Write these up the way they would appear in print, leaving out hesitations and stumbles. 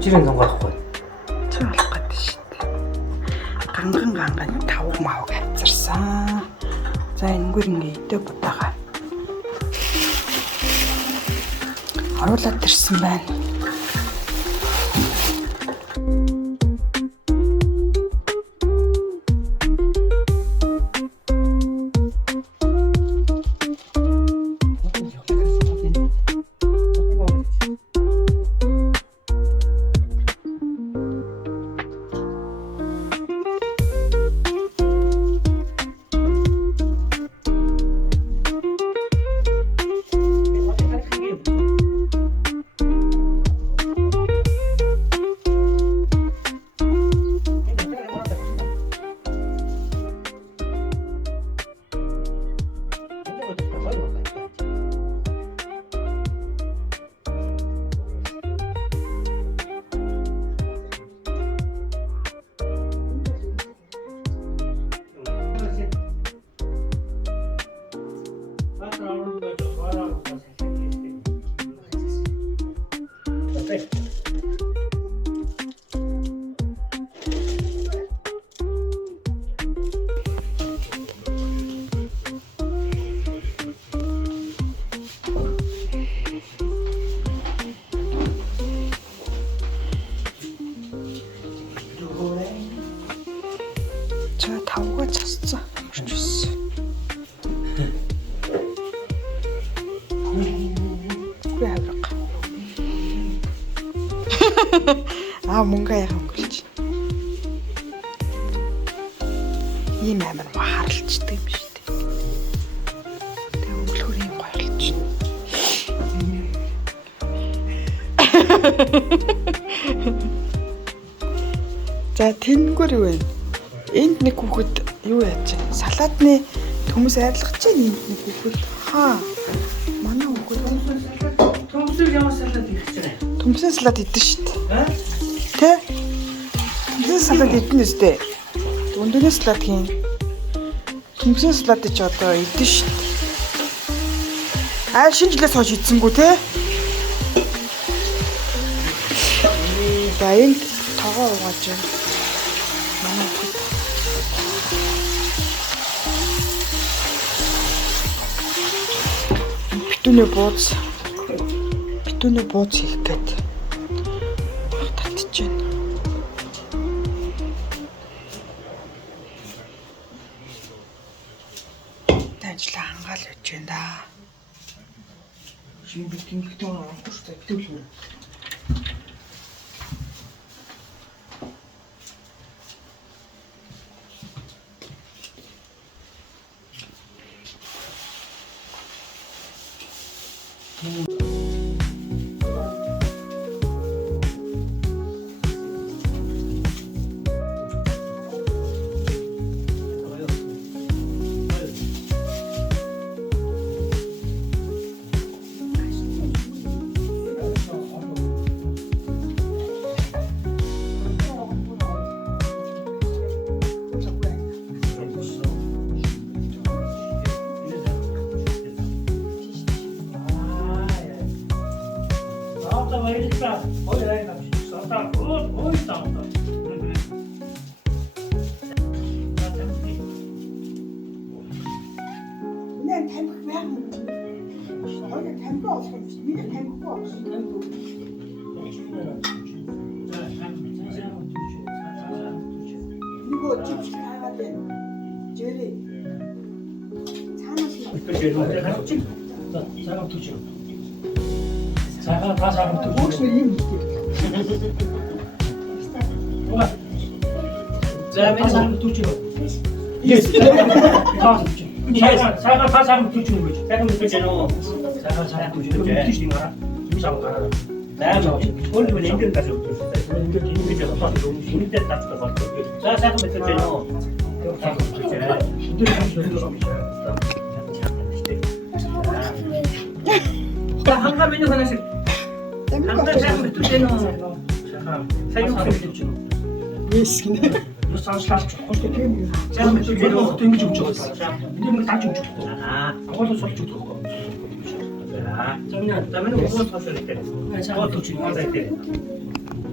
Бүжирийн зонгоохгүй. Чи болох гэдэг шүү дээ. Ганган тавг мавг авцарсан. За энэгээр ингээ идэ будаага. Оруулаад ирсэн байна. За тавга цасцсан. Мөрчсөн. Мөнгө яах юм гэлж. Ийм амар махарлцдаг юм шүү дээ. Тэгээ өглөөр юм гоёрлж байна. За тэнгэр юу вэ? Энд нэг хүүхэд юу яаж байна? Салаадны төмөс айрлах чинь энд нэг хүүхэд. Манай хүүхэд Төмсөөр ямар салаад ирэх чинь. Төмсөн салаад идэн шүү дээ. Тэ? Төмсөн салаад идэн үстэй. Өндөнөөс салаад хийн. Төмсөн салаад ч одоо идэн шүү дээ. Шинэ жилээс хойш идсэнгүү те. За энд тогоо угааж байна. Манай хүүхэд. Битүүний бууз хийх гээд татж байна. Ажлаа хангаал хийж байна да. Шинэ битүүний орохтой шүү дээ. Битүүл. 한가면요 하나씩. 한가 잘 붙으세요. 사용 좀. 예스네. 산살 조금 제가 몇 개로 땡기 좀 줬어. 근데 뭐다 좀 줬고. 그것도 좀 줬고. 자, 정년 그다음에 오버 사셔야 돼. 그것도 지금 하자 때.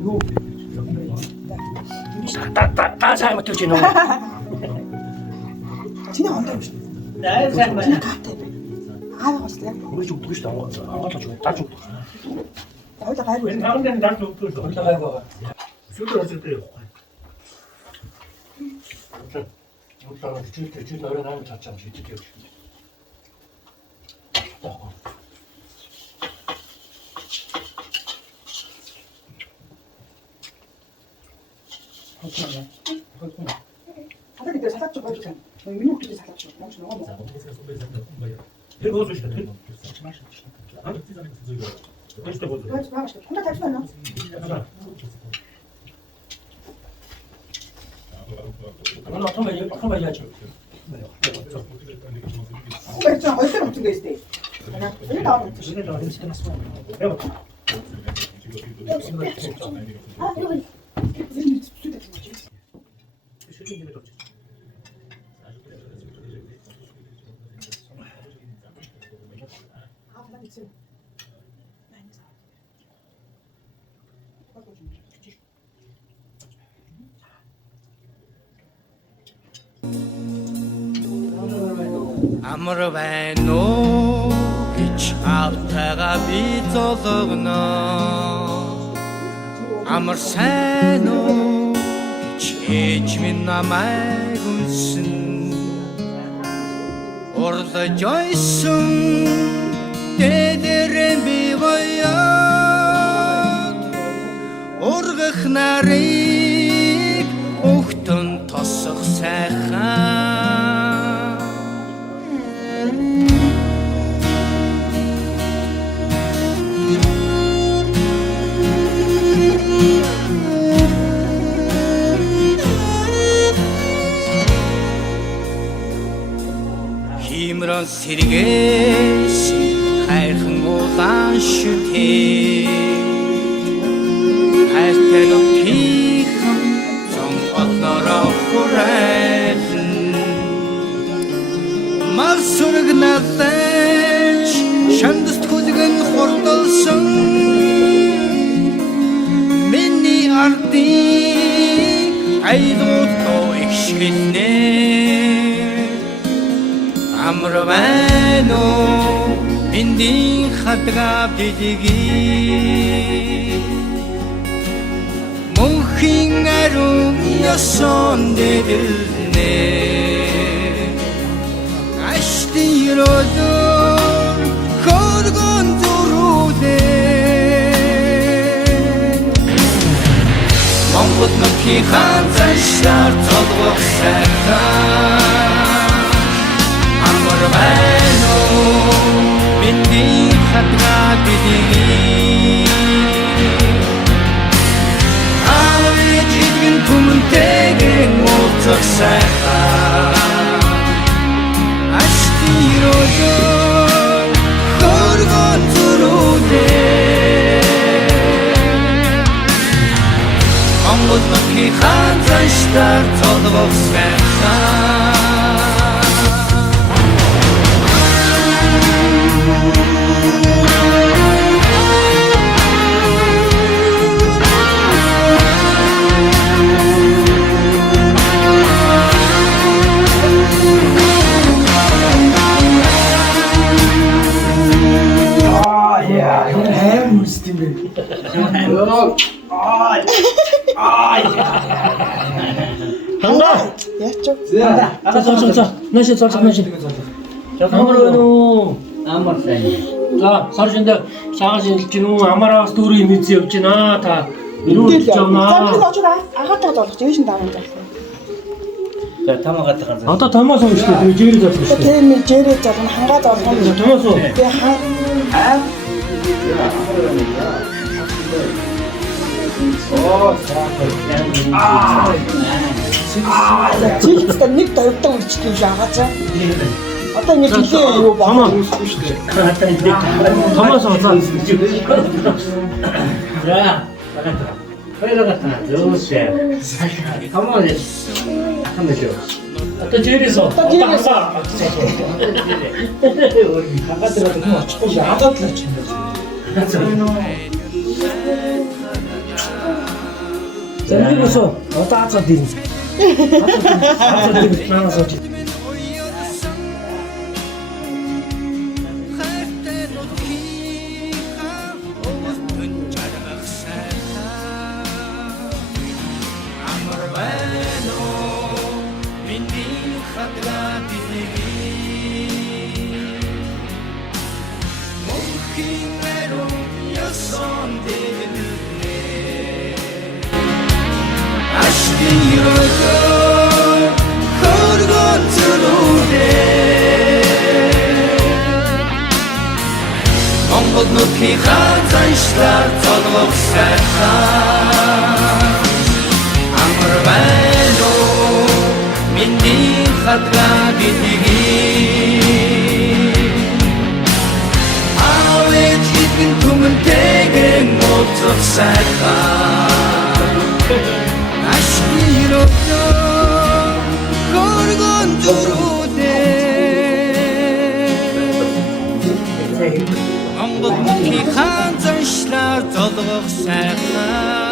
Юу? Та сайн мэтэрч байна уу? Чиний хондоо юм шүү. сайн байна. Катай бэ. Аав гослоо яг. Хөөж өгдөг шүү дээ. Ангаалж өгдөг. Тааж өгдөг. Хойлоо гайгүй. Энэ ханган дард өгдөг шүү. Хойлоо гайгаа. Сүйдэр өсөлтөө явахгүй. Уутаа читэй орой наам цаачаа шийдэж явж. Хатаа гэдэг салаад ч гоё юм. Миний хүүхдээ салаад ч юм уу нөгөө. Тэр гоос шүү дээ. Тэстэй гоос. Гойж байгаа шүү. Хонда тавьсан байна уу? Манай том яаж. Гойж байгаа хоёр утга гэстэй. Энэ таа утга. Шинэ даа хэлсэн бас байна. Аа юу вэ? Амар байна уу гэж автайгаа би зологно. Амар сайн уу гэж ээж минь намайг үнсэн. Орлож ойсон дээрэн би гоёд. Ургах нарыг өгтөн тосох сайхан. Химрон сэргээс хайрхан улаан шүтээ хайртай нутгийн зон олнороо хүрээлэн мал сургналаач шандст хүлгэн хурдалсан миний ардын айлуудоо ихшгэлнэ. Амар байна уу эндийн хатгаа бэлгий мөнхийн ариун ёсон дэвлэнэ аштын өрөдөр хөргөн зүрүүдээ Монгол нутгийн хаан цаашаар толгох сайхан Амар байна уу миний хатгаа бэлгий Авиж идгэн түмэнтэйгэн уулзах сайхан Аштын өрөдөр хөргөн зүрүүдээ Монгол нутгийн хаан цаашаар толгох сайхан Хандаа. Яач вэ? За. Нааш. Ямар байна уу? Амар сайн. За, саржинд цагаан шинжилж гин үү? Амараас дүүрийн мэдс явж байна. Та ирүүлж За явнаа. би очоо агаатай болгож ээш нь даван залах. За тамаагаад байгаа. Одоо томоос юм шүү дээ. Жирээ залах шүү дээ. Тийм нэг жирээ зална хангаа зална. Томоос уу? Би хаа Чигтээ нэг тавьдаг үрчтэй жаагаачаа. Одоо нэг жилээ юу Томоо. Томоос уу? За. Баяраа таа. Зөөсөө. Тамаа. Хамаагүй. Одоо жирээс уу? Одоо жирээс. Хагаатраа нэг очихгүй яагаад л очих юм бэ? За энэ өсөө одоо азаа дий. Азаа дий наа сууж. Монгол нутгийн хазанчлаар цолгох сайхан амар байна уу миний хатгаа биднийг авэж хитэн түмэнтэйгэн уулзах сайхан ашгирото горгон Монгол нутгийн ханзанчлаар золгох сайхан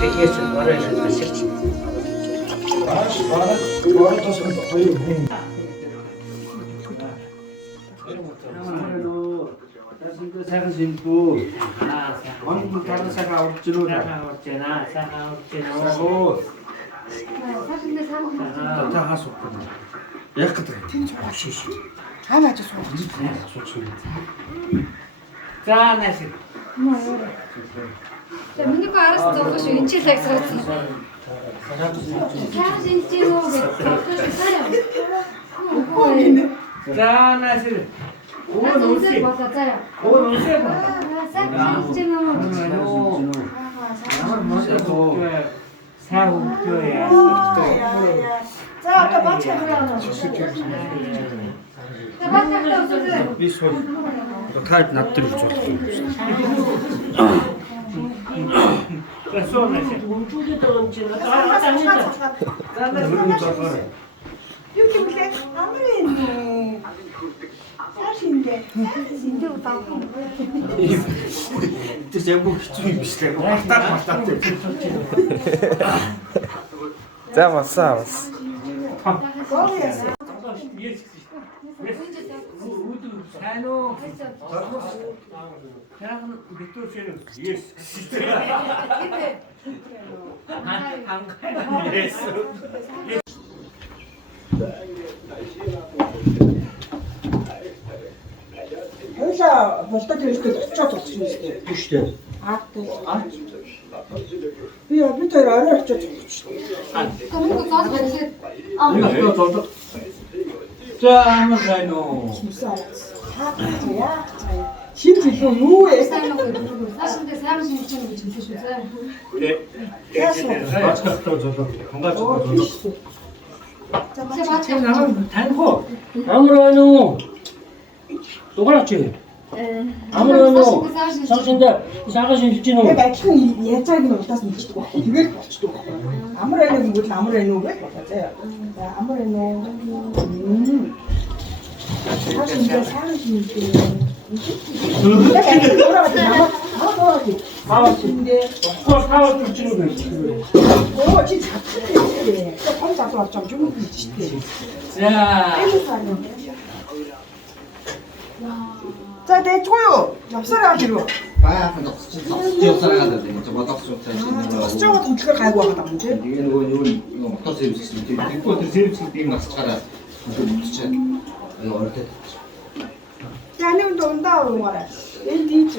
Тэгээс барай шилжиж. Сайхан симпүү. Монгол тарна сайхан авч ирүү. Сайхан авч байна. Та хасуу. Яг гэдэг. Тэн зураг шиш. Хаана ажиж сууж. За нааш. За миний араас зовлоо шүү. Энд чи лайк суудсан. Яаж энэ чи юу гэж бодчихсан юм. За нааш. Оо нүсээ бата заяа. Оо нүсээ ба. Сайн чи нөө. Сайн хөвгөө яа. За одоо бач хамраа. За бач хамраа. Би сул. Кайд над дээр үз болох юм. Персона чи. Юу юм бэ? Амрын. Ашиндэ. Синдэ удаа. Тэр яг бүх хэцүү юм биш лээ. Мартаад. За басаа бас. Сайн уу? Яахан битүү ширээ. Yes. Yes. Хоёлаа болдод ирсэн очиод болчихсон юм шүү дээ. Биш дээ. Би бид хоёр орой очиод болчихсон. Томог зоолох гэхээр Юу золдог. За амар байна уу? Шин жилөө юу вэ? сайн уу гэдэг. Цаашдаа сайн шинж чинь гэж хэлсэн шүү заа. Бацгахтаа золоо. Хангач золоо. За бач Таних уу? Амар байна уу? Дугаарч. Амар байна уу? Сашинда сагаа шинжилж гин үү? Яг ажлын яаж байгааг нь удаас мэдчихдэг байхгүй. Тэгээд болчдөг байхгүй. Амар байна гэвэл амар байна уу гэж бодлоо заяа. За амар байна уу? Сашинда сайн шинжилээ. Хаваа шиндэ. Бохоо хаваа төрчин үү? Оо чи чадчихлээ. Том залуу болж байгаа юм гэж штэ. За. За дэжгүй юу? Явсараа гэрүү. Баахан тосч явсараа гадаад юм. Бодогч утаа чинь Тосч байгаа төлөхөр гайгүй байгаа юм тий. тэгээ нөгөө юу мотор сервис гэсэн тийм тэр сервис тийм насчаараа төлөвчээ. Ордод. Яны дундаа уруугаарай. Энэ дийч.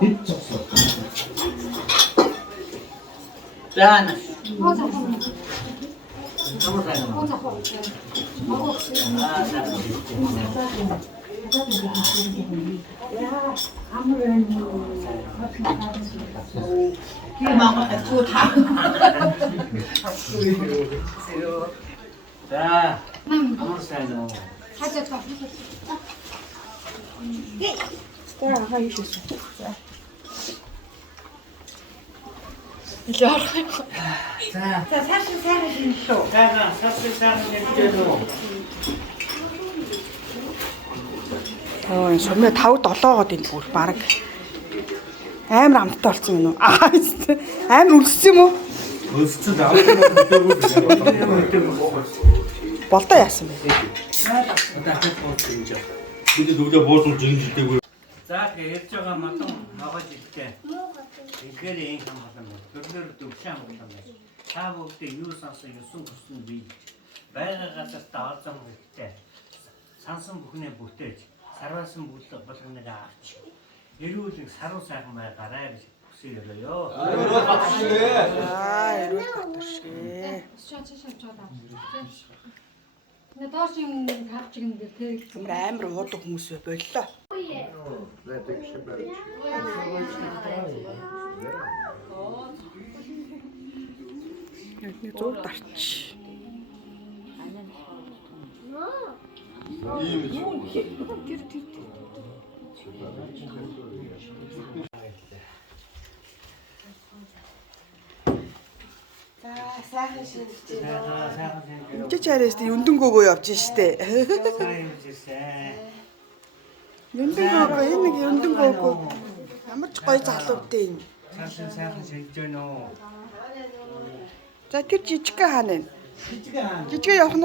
Хэд цогсоо. Заана. Оо цаа. Амар сайн. Оо цаа. За. Амар сайн уу? Хажууд гоо. За хаа ийшээс. Илүү арах юм. За. За цаашаа сайхан шинжлээ. Сайхан, сайн хэлдэг. Ой, сумаа 5-7-оод энэ бүр баг амар амттай болсон юм уу? Амар үлссэн юм уу? Өсцөд аваад Болдоо яасан бэ? бид өвдө буулж ирдэггүй. За ярьж байгаа матан ногоож идтээ. Тэгэхээр ийм юм байна. Гөрлөөр дөвчөн юм байна. Та бүгдээ юу сансан юусан хүссэн бий. Байга газар даалзам гэдэгтэй. Сансан бүхнээ бүтээж, сарвасан болгоныг авч. Эрүүл саруу сайхан байгаарай гэж хүсье ёо. Эрүүл батшээ. На доош юм тавч юм дээр Түмэр амар уудаг хүмүүс боллоо. Нэг зур дарч. Сайхан шинжтэй. Чи чарээс юндэнгөөгөө явж штэ. Сайн юм жишээ. Юндэнгөөгөө энэ нэг юндэнгөөгөө ямар ч гоё залуутай юм. Сайхан шинжтэй нөө. За тэр жижигхэн хаана вэ? Жижигхэн явах нь.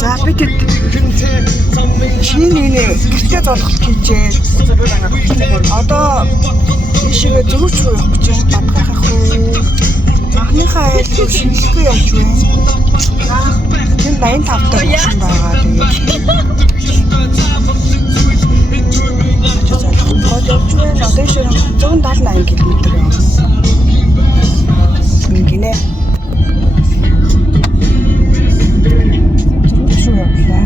За би тэр чиний нэг гэртээ золгох хийжээ. Одоо ийшээ зөрүүч рүү явах гэж бадгах уу? Анхныхаа айлыг шинжилгээ явж байна. Тэр 85 дахь хүн байгаа тэгээд. Одоо ийшээ 178 км юм. Гинэ. Зөрүүч рүү явлаа.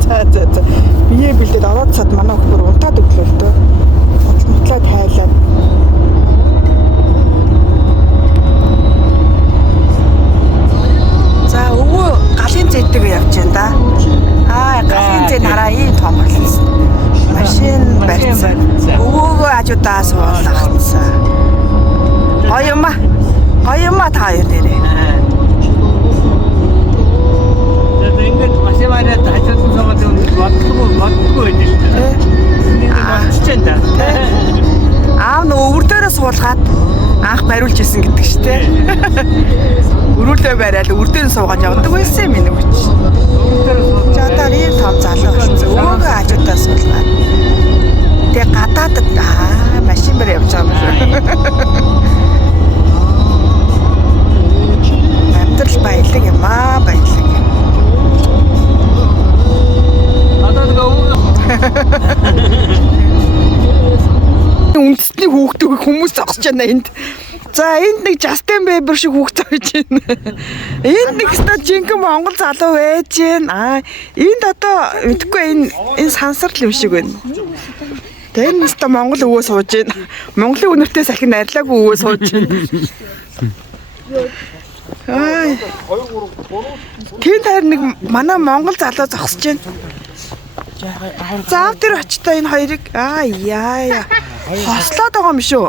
За. Бие бэлдээд ороод цад манай хөхөр унтаад өглөө л дөө. Бодлотлоо тайлаад. За өвөө галын зэдэг явж байна да. Галын зэн хараа ийм том болсон. Машин барьсан. Өвөөгөө хажуудаа суулгацсан. Гоё юм та хоёр нэрээ. Ингээд машинаараа хажууд суугаад боддоггүй байдаг шүү дээ. Бодчихжээ да. Аав нөгөө өвөр дээрээ суулгаад анх бариулж исэн гэдэг шүү дээ. Өрүүлээ бариад өвөр дээр суугаад явдаг байсан юм энэ хүч. За одоо ийм том залуу болсон. Өвөөгөө хажуудаа суулгаад. Тэгээ гадаадд машин барь явж байгаа юм шүү. Амьдрал баялаг юм баялаг. Үндэсний хүүхдүүд хүмүүс зогсож байна энд. За энд нэг Justin Bieber шиг хүүхд зогсож байна. Энд нэг өстө жинхэнэ монгол залуу байж байна. Энд одоо мэдхгүй энэ сансар л юм шиг байна. Тэгээ энэ өстө монгол өвөө сууж байна. Монголын өнөртөө сахин арилаагүй өвөө сууж байна. Тэнд харин нэг манай монгол залуу зогсож байна. Заав дээр очтой энэ хоёрыг яа. Хослоод байгаа юм шүү.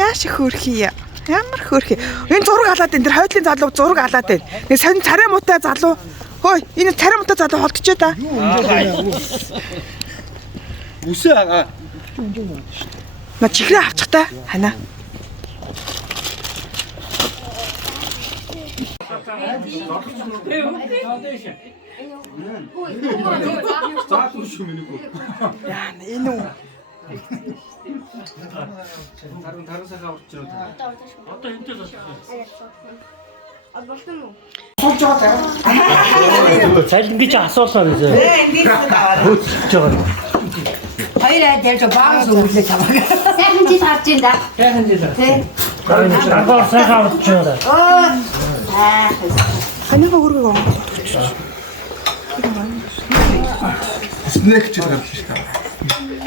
Яаш хөөрхий. Ямар хөөрхий. Энэ зураг халаад энэ тэр хойдлын залуу зураг халаад байна. Нэг сонь царай муутай залуу. Хөөе, энэ царай муутай залуу холдчихё да. Үсээ аа. На чихрээ авчих та. Хана. Заатуу шүү миний хүү. Яа, энэ үү. Таран сайхан урч ирүү. Одоо энтэй болчихсон. Суулж байгаа. Цайлан гэж асуулаа гэж. Эндээс аваад. Хөтлөж байгаа. Хоёр айд ярьж бааз өвлөө таваа. Сайхан жил харж ин да. Сайхан жил. Тэ. Агаар сайхан авчихаа. Ханыга хөргөө онгоцод өгч. Снэк ч гарч ирсэн.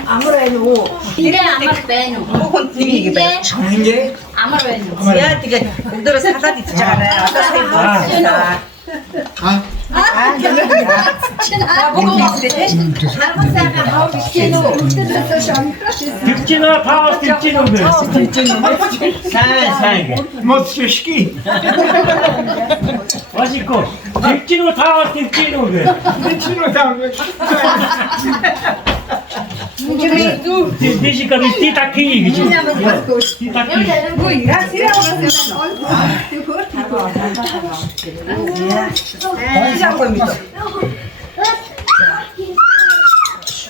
Амар байна уу? Тэр амар байна уу? Хүүхэнд нэг юм байна. Амар байна уу? Яа тэгээд өдөрөө салаад идчихэж байгаа нэ. Одоо сая боолаа. Төвчнөө пауэр төвчнөө бэ. сайн. Моцшки. Васико. Төвчнөө пауэр төвчнөө бэ. Чиний таав. Дишика ти таки гэж. Ти таки.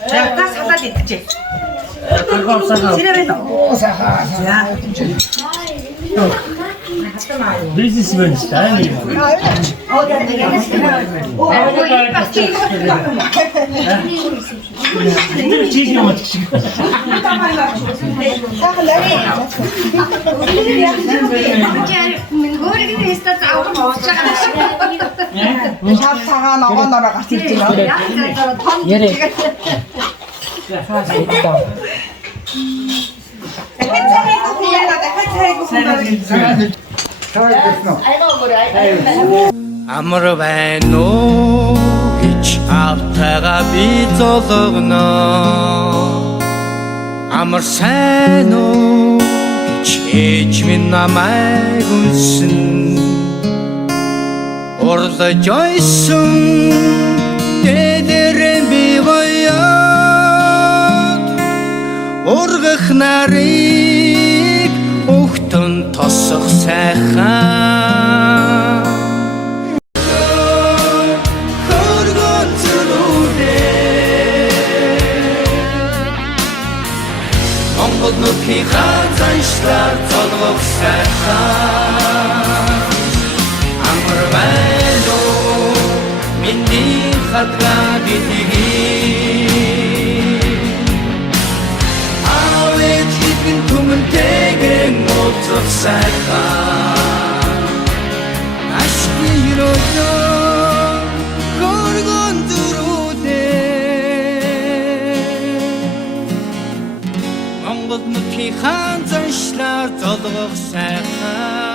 За та салаад идчихье. Агаар сайхан. Сэрэ байна уу? Бизнесмен стайл. Тэр чиз юм уу? Шав цагаан огооноор гарч ирж байна. Амар байна уу гэж автагаа би зологно. Амар сайн уу гэж ээж минь намайг үнсэн. Орлож ойсон дээрэн би гоёд ургах нарыг өгтөн тосох сайхан. Монгол нутгийн хазанчлаар золгох сайхан. Амар байна уу миний хадгаа бидгийг. Авэт хитэн түмэнтэйгэн уулзах сайхан. Ашгүй өрөөлөө горгон дөрүүдээ. Монгол нутгийн хаан заншлаар золгох сайхан.